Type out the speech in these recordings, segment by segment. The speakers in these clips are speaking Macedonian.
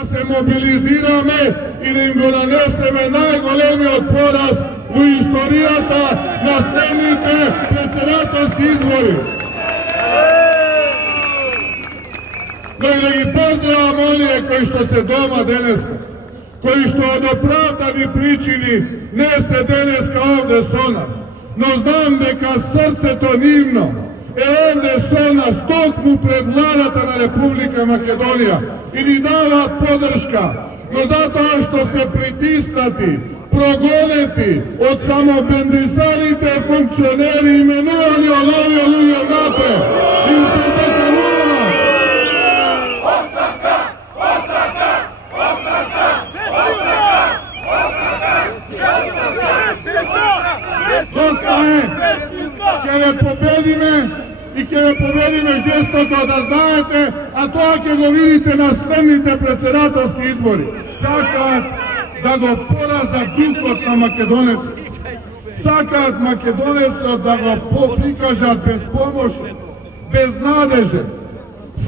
да се мобилизираме и да им го нанесеме најголемиот пораз во историјата на следните председателски избори. Но и да ги поздравам оние кои што се дома денеска, кои што од оправдани причини не се денеска овде со нас, но знам дека срцето нивно е овде со нас токму пред владата на Република Македонија и ни даваат подршка, но затоа што се притиснати, прогонети од самобендисаните функционери именувани од овие луѓе внатре, им се заканува. Доста е! Ќе ве победиме и ќе ве победиме жестоко, да знаете, а тоа ќе го видите на следните председателски избори. Сакаат да го поразат духот на македонецот. Сакаат македонецот да го прикажат безпомошен, безнадежен.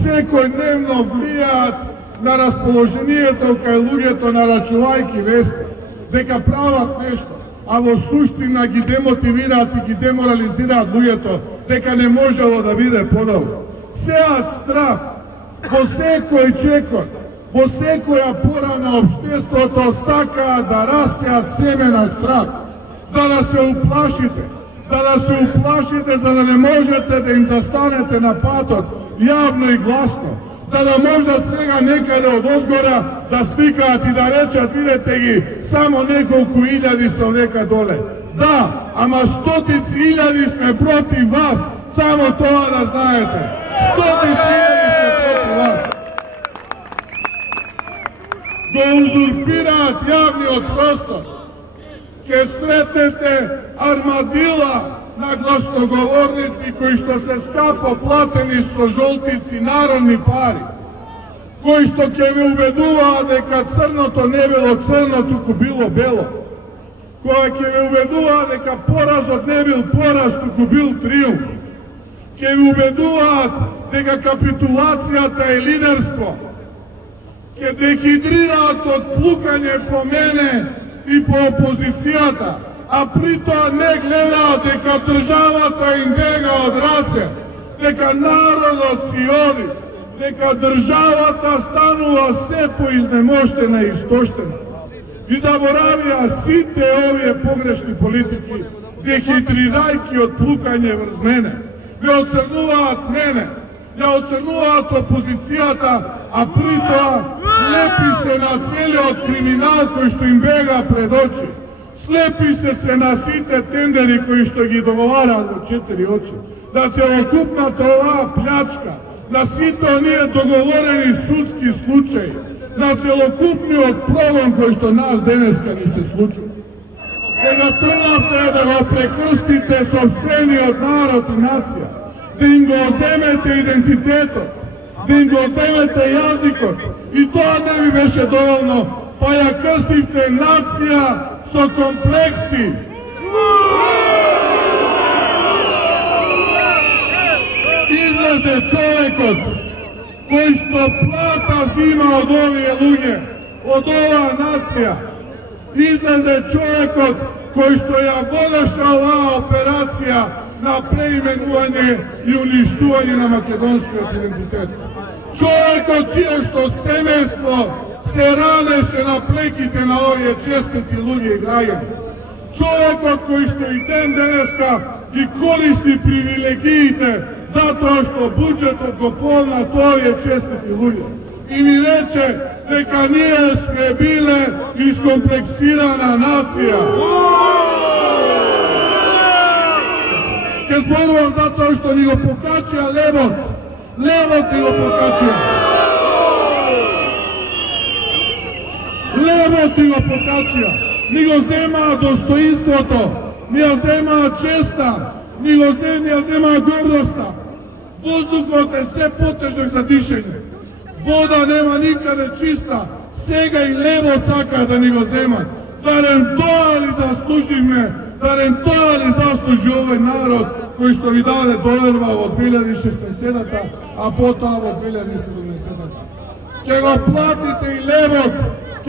Секој дневно влијаат на расположението кај луѓето, нарачувајќи вести дека прават нешто, а во суштина ги демотивираат и ги деморализираат луѓето дека не можело да биде подобро. Сеат страф во секој чекор, во секоја пора на општеството, сакаат да расеат семе на страф, за да се уплашите, за да не можете да им застанете на патот јавно и гласно, за да можат сега некаде од озгора да стикаат и да речат, видете ги, само неколку илјади со нека доле. Да, ама стотици илјади сме против вас, само тоа да знаете. Стотици илјади сме против вас. Го узурпираат јавниот простор. Ке сретнете армадила на гласноговорници кои што се скапо платени со жолтици народни пари, кои што ќе ве убедуваат дека црното не било црно, туку било бело, кои ќе ве убедуваат дека поразот не бил пораз, туку бил триумф, ќе ве убедуваат дека капитулацијата е лидерство, ќе дехидрираат од плукање по мене и по опозицијата, а при тоа не гледаат дека државата им бега од раце, дека народот си оди, дека државата станува се поизнемоштена и истоштена. И заборавија сите овие погрешни политики, дехидрирајќи од плукање врз мене. Ве оцрнуваат мене, ја оцрнуваат опозицијата, а при тоа слепи се на целиот криминал кој што им бега пред очи. Слепи се на сите тендери кои што ги договараат во 4 очи. На целокупната оваа плячка, на сите оние договорени судски случаи, на целокупниот прогон кој што нас денеска ни се случува. Дека тргнавте да го прекрстите сопствениот народ и нација, да им го одземете идентитетот, да им го одземете јазикот, и тоа не ви беше доволно, па ја крстивте нација со комплекси. Излезе човекот кој што плата зима од овие луѓе, од оваа нација. Излезе човекот кој што ја водеше оваа операција на преименување и уништување на македонскиот идентитет. Човекот чие што семејство се ранеше на плеките на овие честити луѓе и граѓани. Човекот кој што и ден денеска ги користи привилегиите затоа што буџетот го полнат овие честити луѓе. И ни рече дека ние сме биле искомплексирана нација. Ке зборувам затоа што ни го покачија левот. Левот ни го покачија. Левот ни го покачија. Ни го земаа достоинството, ни ја земаа честа, ни ја земаа гордоста. Воздухот е се потежок за дишење. Вода нема никаде чиста. Сега и левот сака да ни го земат. Зарем тоа ли заслуживме? Зарем тоа ли заслужи овој народ кој што ви даде доверба во 2016-та, а потоа во 2017-та? Ке го платите и левот.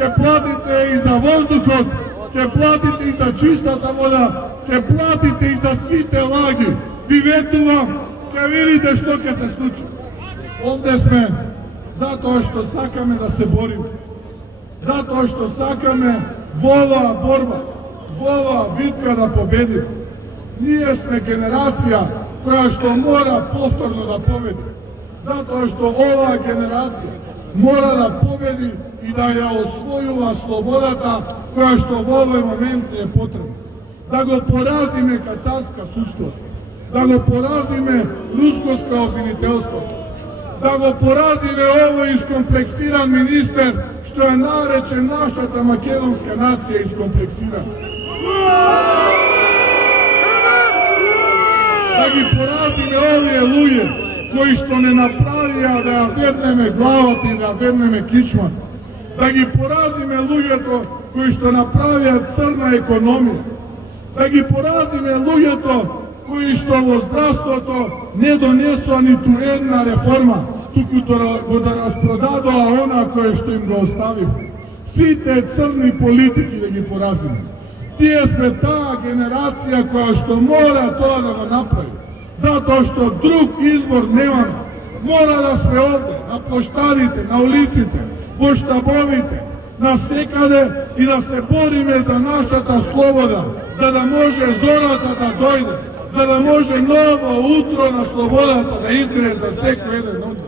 ќе платите и за воздухот, ќе платите и за чистата вода, ќе платите и за сите лаги. Ви ветувам, ќе видите што ќе се случи. Овде сме затоа што сакаме да се бориме. Затоа што сакаме во оваа борба, во оваа битка да победиме. Ние сме генерација која што мора повторно да победи. Затоа што оваа генерација мора да победи и да ја освојува слободата која што во овој момент е потребна. Да го поразиме кацарска судство, да го поразиме рускоско обвинителство, да го поразиме овој искомплексиран министер што е наречен нашата македонска нација искомплексирана. Да ги поразиме овие луѓе кои што не направија да ја вернеме главата и да ја вернеме кичмата. Да ги поразиме луѓето кои што направија црна економија. Да ги поразиме луѓето кои што во здравството не донесоа ниту една реформа, туку го да распродадоа она кое што им го оставив. Сите црни политики да ги поразиме. Тие сме таа генерација која што мора тоа да го направи. Затоа што друг избор немаме. Мора да сме овде, на площадите, на улиците, во штабовите, навсекаде и да се бориме за нашата слобода, за да може зората да дојде, за да може ново утро на слободата да изгре за секој еден од нас.